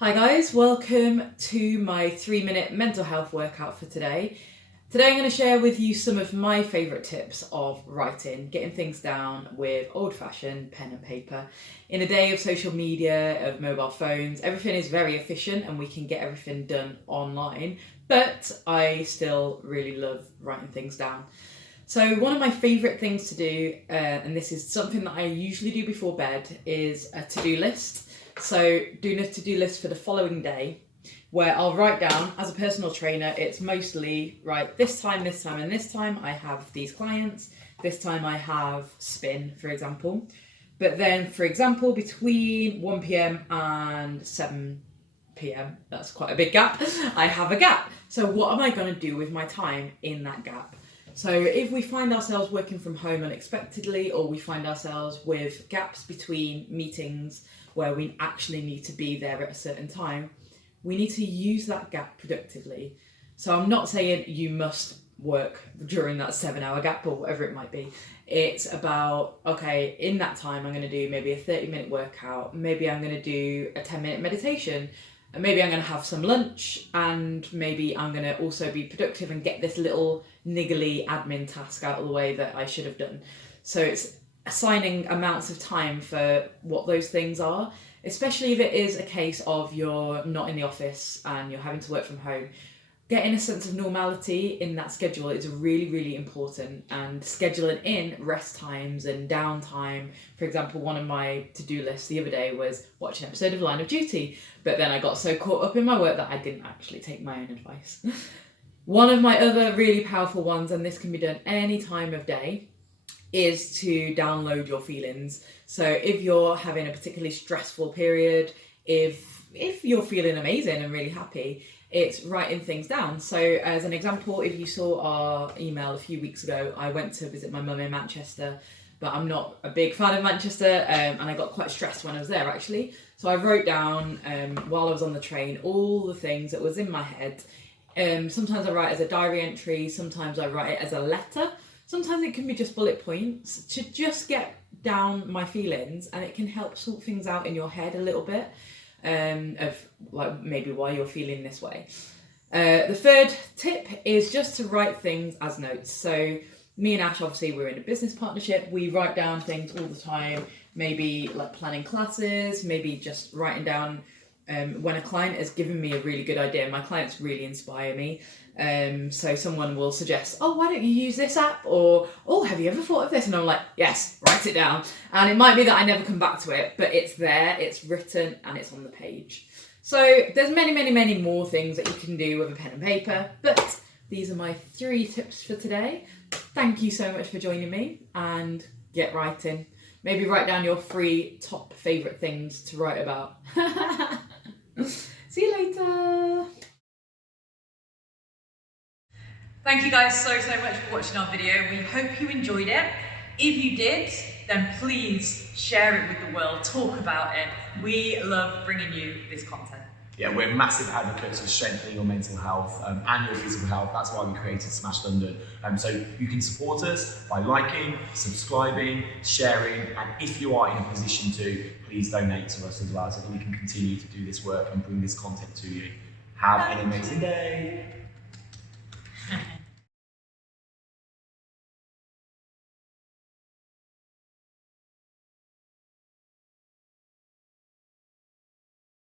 Hi guys, welcome to my 3-minute mental health workout for today. Today I'm going to share with you some of my favourite tips of writing, getting things down with old-fashioned pen and paper. In a day of social media, of mobile phones, everything is very efficient and we can get everything done online, but I still really love writing things down. So one of my favourite things to do, and this is something that I usually do before bed, is a to-do list. So doing a to-do list for the following day where I'll write down, as a personal trainer, it's mostly, right, this time and this time I have these clients, this time I have spin, for example. But then, for example, between 1pm and 7pm, that's quite a big gap, I have a gap. So what am I going to do with my time in that gap? So if we find ourselves working from home unexpectedly, or we find ourselves with gaps between meetings where we actually need to be there at a certain time, we need to use that gap productively. So I'm not saying you must work during that 7-hour gap or whatever it might be. It's about, okay, in that time I'm going to do maybe a 30-minute workout, maybe I'm going to do a 10-minute meditation, and maybe I'm going to have some lunch, and maybe I'm going to also be productive and get this little niggly admin task out of the way that I should have done. So it's assigning amounts of time for what those things are, especially if it is a case of you're not in the office and you're having to work from home. Getting a sense of normality in that schedule is really, really important, and scheduling in rest times and downtime. For example, one of my to-do lists the other day was watch an episode of Line of Duty, but then I got so caught up in my work that I didn't actually take my own advice. One of my other really powerful ones, and this can be done any time of day, is to download your feelings. So if you're having a particularly stressful period, if you're feeling amazing and really happy, it's writing things down. So as an example, if you saw our email a few weeks ago, I went to visit my mum in Manchester, but I'm not a big fan of Manchester, and I got quite stressed when I was there actually. So I wrote down, while I was on the train, all the things that was in my head. Sometimes I write as a diary entry, sometimes I write it as a letter, sometimes it can be just bullet points to just get down my feelings, and it can help sort things out in your head a little bit, of like maybe why you're feeling this way. The third tip is just to write things as notes. So me and Ash, obviously we're in a business partnership, we write down things all the time, maybe like planning classes, maybe just writing down when a client has given me a really good idea. My clients really inspire me. So someone will suggest, oh, why don't you use this app? Or, oh, have you ever thought of this? And I'm like, yes, write it down. And it might be that I never come back to it, but it's there, it's written, and it's on the page. So there's many, many, many more things that you can do with a pen and paper, but these are my 3 tips for today. Thank you so much for joining me, and get writing. Maybe write down your 3 top favourite things to write about. See you later. Thank you guys so much for watching our video. We hope you enjoyed it. If you did, then please share it with the world, talk about it. We love bringing you this content. Yeah, we're massive advocates of strengthening your mental health and your physical health. That's why we created Smash London. So you can support us by liking, subscribing, sharing, and if you are in a position to, please donate to us as well so that we can continue to do this work and bring this content to you. Have an amazing day.